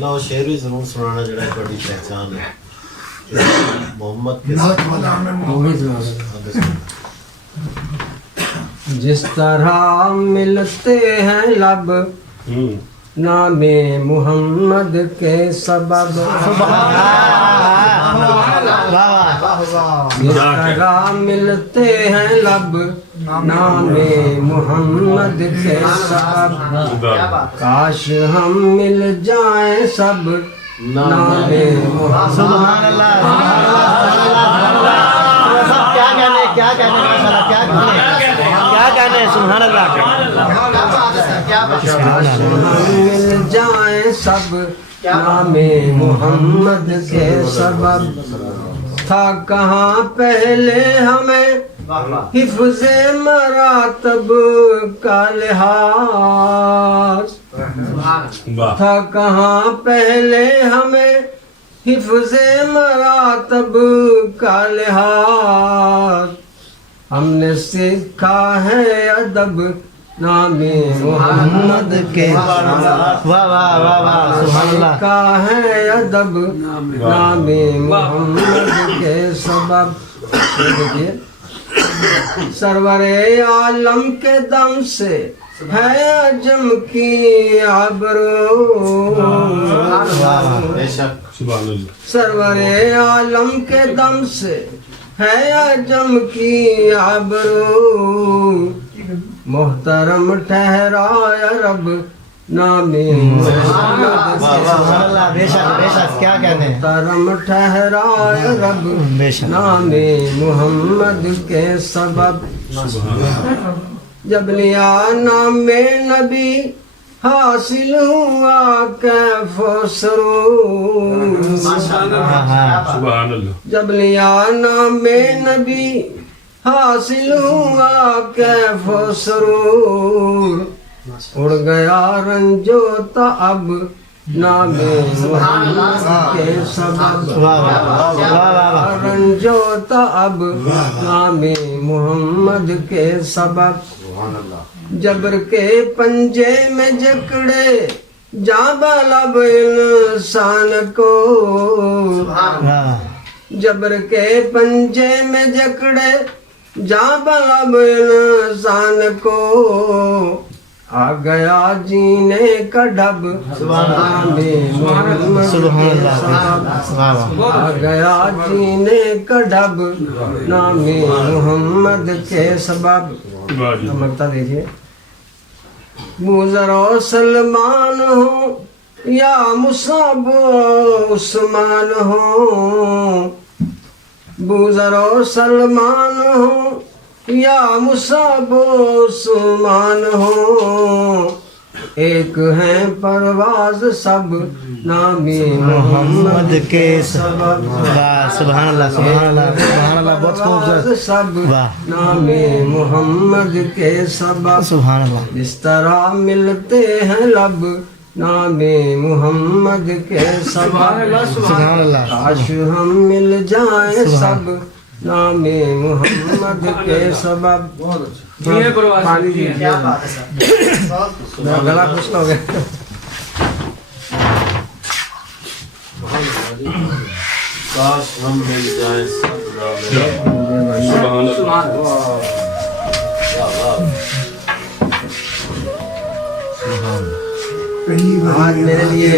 وہ شعر بھی ضرور سنانا جڑا تھوڑی پہچان ہے محمد کے جس طرح ملتے ہیں لب نام محمد کے سبب، جس طرح ملتے ہیں لب نام محمد کے سبب، کاش ہم مل جائیں سب نام محمد۔ سبحان اللہ، کیا کہنے کیا کہنے سبحان اللہ، کاش ہم مل جائیں سب نام محمد کے سبب، تھا کہاں پہلے ہمیں حفظ مراتب کا لحاظ، تھا کہاں پہلے ہمیں حفظ مراتب کا لحاظ، ہم نے سیکھا ہے ادب نام محمد کے سبب، سیکھا ہے ادب نام محمد کے سبب۔ دیکھیے سرور عالم کے دم سے ہے عجم کی آبرو، سرور عالم کے دم سے ہے عجم کی آبرو، محترم ٹھہرایا رب نام محمد کے سبب، کیا کہنے محترم ٹھہرایا رب نام محمد کے سبب، جب لیا نام نبی حاصل ہوا کیف و سرور، جب لیا نام نبی حاصل ہوا کیف و سرور، اڑ گیا رنجو تعب نام محمد کے سبب، رنجو تعب نام محمد کے سبب، جبر کے پنجے میں جکڑے جاں بلب انسان کو، جبر کے پنجے میں جکڑے جاں بلب انسان کو، آ گیا جینے کا ڈھب نام محمد کے سبب، آ گیا جینے کا ڈھب نام محمد کے سبب۔ مرتا دیکھیے، بوذر و سلمان ہوں یا مصعب و عثمان ہوں، بوذر و سلمان ہوں یا مصعب و عثمان ہوں، ایک ہیں پرواز سب نام محمد کے سبب، سبحان اللہ، سبحان اللہ، سبحان اللہ، بہت خوبصورت، سب نام محمد کے سبب، سبحان اللہ، جس طرح ملتے ہیں لب نام محمد کے سبب، سبحان اللہ، کاش ہم مل جائیں سب نام محمد کے سبب۔ پانی دیجیے، میرا گلا خشک ہو گیا۔ کاش ہم مل جائیں سب آج میرے لیے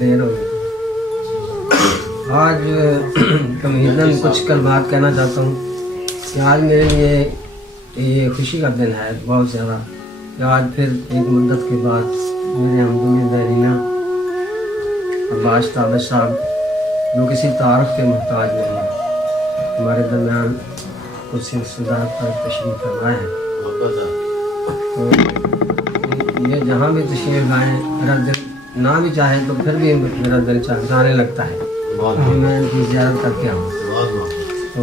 دیر ہو گئی، آج کمیدن کچھ کلمات کہنا چاہتا ہوں کہ آج میرے لیے یہ خوشی کا دن ہے بہت زیادہ، کہ آج پھر ایک مدت کے بعد میرے ہمدومی زہرینہ عباس طابق صاحب جو کسی تعارف کے محتاج نہیں ہیں، ہمارے درمیان کچھ صدارت پر تشریف فرمائے ہیں، تو یہ جہاں بھی تشریف لائیں میرا دل نہ بھی چاہے تو پھر بھی میرا دل چاہنے لگتا ہے کہ میں ان کی زیارت کر کے آؤں۔ تو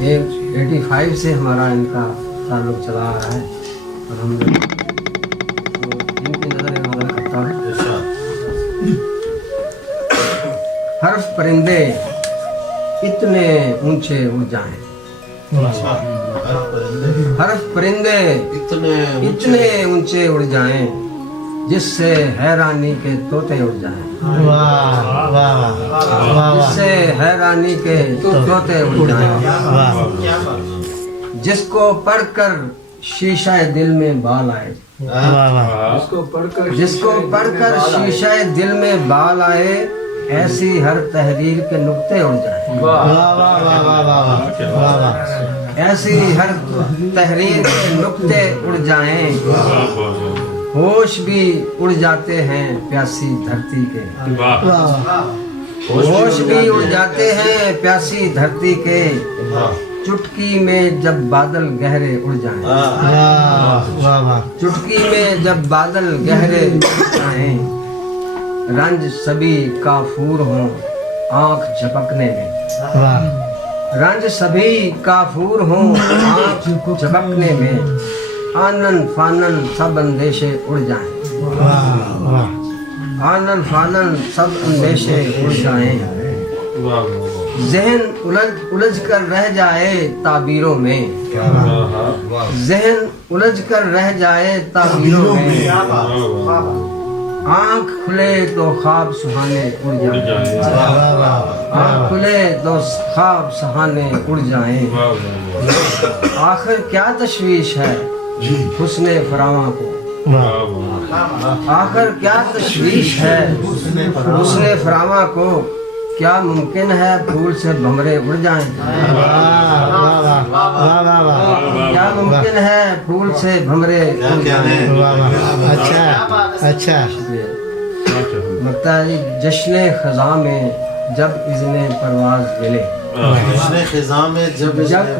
یہ 85 سے ہمارا ان کا تعلق چلا آ رہا ہے اور ہم ان کی نظر نظر کرتا ہوں۔ حرف پرندے اتنے اونچے اڑ جائیں، हर्फ परिंदे इतने ऊंचे उड़ जाएं जिससे हैरानी के तोते उड़ जाएं, वाह वाह वाह जिससे हैरानी के तोते उड़ जाएं, जिसको पढ़कर शीशा दिल में बाल आए, वाह वाह जिसको पढ़कर शीशा दिल में बाल आए, ऐसी हर तहरीर के नुक्ते उड़ जाएं, वाह वाह वाह वाह वाह वाह, ऐसी हर तहरीर के नुक्ते उड़ जाएं, होश भी उड़ जाते हैं प्यासी धरती के, होश भी उड़ जाते हैं प्यासी धरती के, चुटकी में जब बादल गहरे उड़ जाएं, वाह वाह, चुटकी में जब बादल गहरे उड़ जाएं, रंज सभी काफूर हों आंख झपकने में, वाह रंज सभी काफूर हों आंख झपकने में, आनन फानन सब अंदेशे उड़ जाएं, वाह वाह, आनन फानन सब अंदेशे उड़ जाएं, जहन उलझ कर रह जाए ताबीरों में, जहन उलझ कर रह जाए ताबीरों में, आँख खुले तो ख्वाब सुहाने उड़ जाएं, आँख खुले तो ख्वाब सुहाने उड़ जाएं, आखिर क्या तशवीश है हुस्ने फरावा को, आखिर क्या तशवीश है हुस्ने फरावा को, क्या मुमकिन है फूल से भंवरे उड़ जाएं, क्या मुमकिन है फूल से भंवरे उड़ जाएं, अच्छा अच्छा, लगता है जश्न खज़ा में जब इज़्ने परवाज़ मिले, जश्न खिज़ा में जब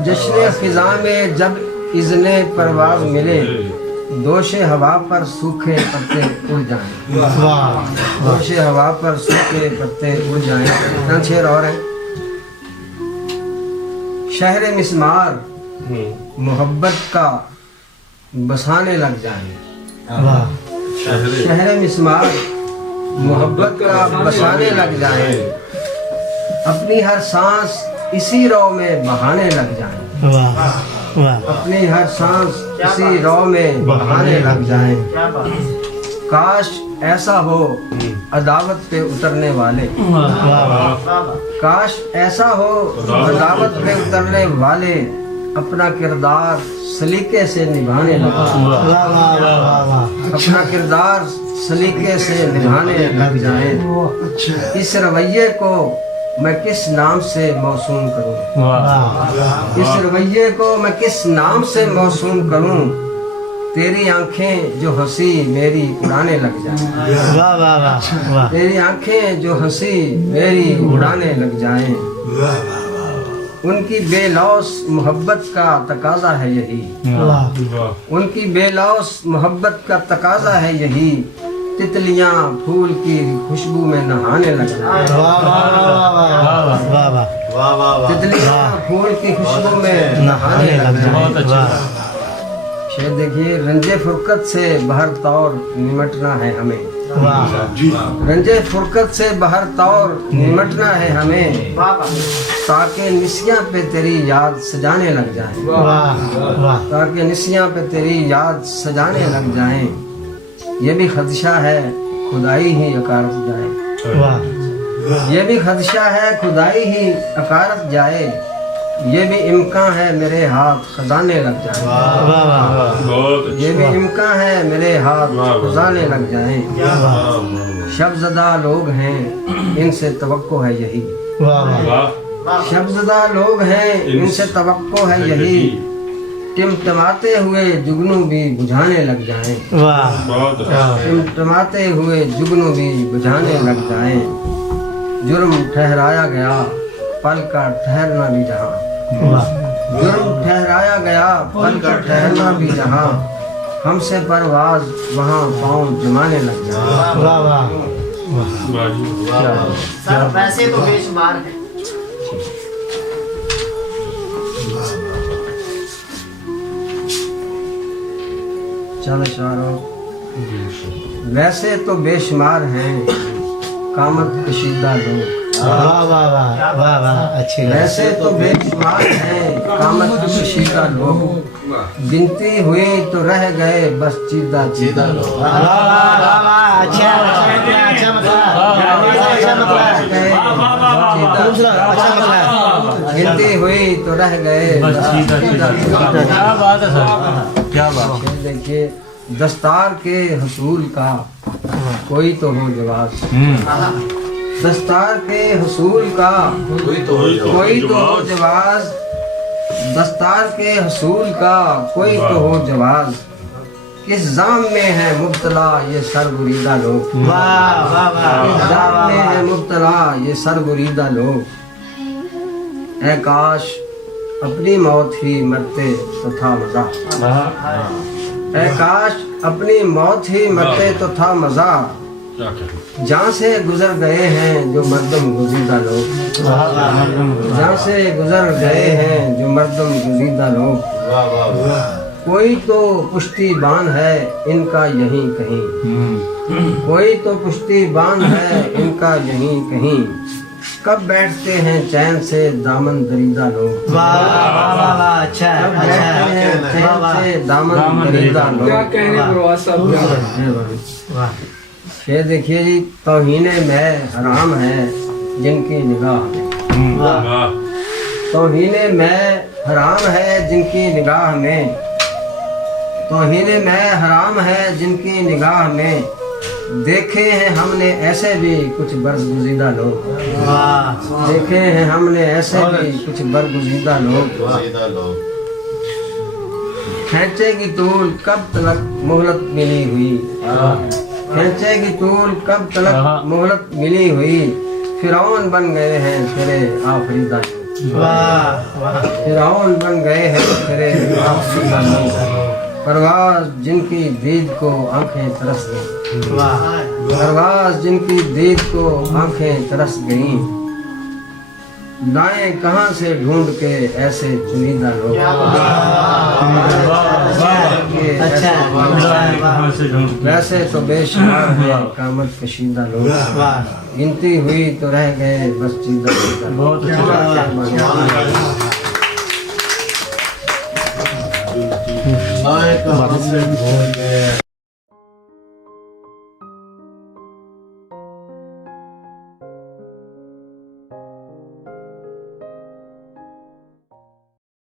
जश्न खिज़ा में जब इज़्ने परवाज़ मिले, दोशे हवा पर सूखे पत्ते उड़ जाएं, दोशे हवा पर सूखे पत्ते उड़ जाएं। चंद शेर और हैं। शहर मिस्मार मोहब्बत का बसाने लग जाएं, शहर मिस्मार मोहब्बत का बसाने लग जाएं, अपनी हर सांस इसी रौ में बहाने लग जाएं, अपनी हर सांस इसी रौ में बहाने लग जाएं, काश ऐसा हो अदावत पे उतरने वाले, काश ऐसा हो अदावत पे उतरने वाले, अपना किरदार सलीके से निभाने लग जाएं, अपना किरदार सलीके से निभाने लग जाएं, इस रवैये को मैं किस नाम से मौसूम करूं, इस रवैये को मैं किस नाम से मौसूम करूं, तेरी आंखें जो हंसी मेरी उड़ाने लग जाएं, तेरी आंखें जो हंसी मेरी उड़ाने लग जाएं, उनकी बेलौस मोहब्बत का तकाजा है यही, उनकी बेलौस मोहब्बत का तकाजा है यही, तितलियां फूल की खुशबू में नहाने लग जाएं, तितलियां फूल की खुशबू में नहाने लग जाएं। शेर देखिए, रंजे फुरकत से बहर तौर निमटना है हमें, रंजे फुरकत से बहर तौर निमटना है हमें, ताकि निसियां पे तेरी याद सजाने लग जाएं, ताकि निसियां पे तेरी याद सजाने लग जाएं, ये भी खदशा है खुदाई ही अकारत जाए, ये भी खदशा है खुदाई ही अकारत जाए, ये भी इम्कान है मेरे हाथ खजाने लग जाए, ये भी इम्कान है मेरे हाथ खजाने लग जाए, शब्ज़दा लोग हैं इनसे तवक्को है यही, शब्ज़दा लोग हैं इनसे तवक्को है यही, टिमटमाते हुए जुगनू भी बुझाने लग जाएं, टिमटमाते हुए जुगनू भी बुझाने लग जाएं, जुर्म ठहराया गया पल का ठहरना भी जहां, जुर्म ठहराया गया पल का ठहरना भी जहां, हमसे परवाज वहां पाँव जमाने लग जाएं। सर वैसे तो बेशुमार है। चलो चारों, वैसे तो बेशुमार हैं कामत कशीदा लोग, वाह वाह वाह वाह वाह अच्छी बात। वैसे तो बेशुमार हैं कामत कशीदा लोग, गिनती हुई तो रह गए बस चीदा चीदा लोग। वाह वाह वाह वाह अच्छा अच्छा मतलब दूसरा अच्छा मतलब गिनती हुई तो रह गए बस चीदा चीदा लोग। क्या बात है सर, क्या बात। ये देखिए दस्तार के हसूल का कोई तो हो जवाब, दस्तार के हसूल का कोई तो हो जवाब, दस्तार के हसूल का कोई तो हो जवाब, किस जाम में है मुब्तला ये सरगुरीदा लोग, वाह वाह वाह किस जाम में है मुब्तला ये सरगुरीदा लोग। ऐ काश अपनी मौत ही मरते तो था मजा, ऐ काश अपनी मौत ही मरते तो था मजा, जहाँ से गुजर गए हैं जो मर्दम गुजीदा लोग, जहाँ से गुजर गए हैं जो मर्दम गुजीदा लोग। वाह वाह वाह। कोई तो पुश्ती बान है इनका यहीं कहीं, कोई तो पुश्ती बान है इनका यहीं कहीं, कब बैठते हैं चैन से दामन दरीदा लोग, वाह वाह वाह वाह अच्छा कब बैठते हैं अच्छा चैन से दामन दरीदा लोग। वाह ये देखिए जी तौहीने में हराम है जिनकी निगाह में, तौहीने में हराम है जिनकी निगाह में, तौहीने में हराम है जिनकी निगाह में, देखे हैं हमने ऐसे भी कुछ बरगुज़ीदा लोग, वाह देखे हैं हमने ऐसे भी कुछ बरगुज़ीदा लोग। सीधा लोग। खैंचेगी तूल कब तलक मोहलत मिली हुई, खैंचेगी तूल कब तलक मोहलत मिली हुई, फिरौन बन गए हैं तेरे आफरीदा लोग, वाह वाह फिरौन बन गए हैं तेरे आफरीदा लोग। परवाज जिनकी दीद को आंखें तरस गईं, वाह परवाज जिनकी दीद को आंखें तरस गईं, लाएं कहाँ से ढूंढ के ऐसे चुनिंदा लोग, वैसे तो बेशुमार है कामत कशीदा लोग, वाह गिनती हुई तो रह गए बस चीदा चीदा लोग। बहुत लाए कहाँ से ढूंढ के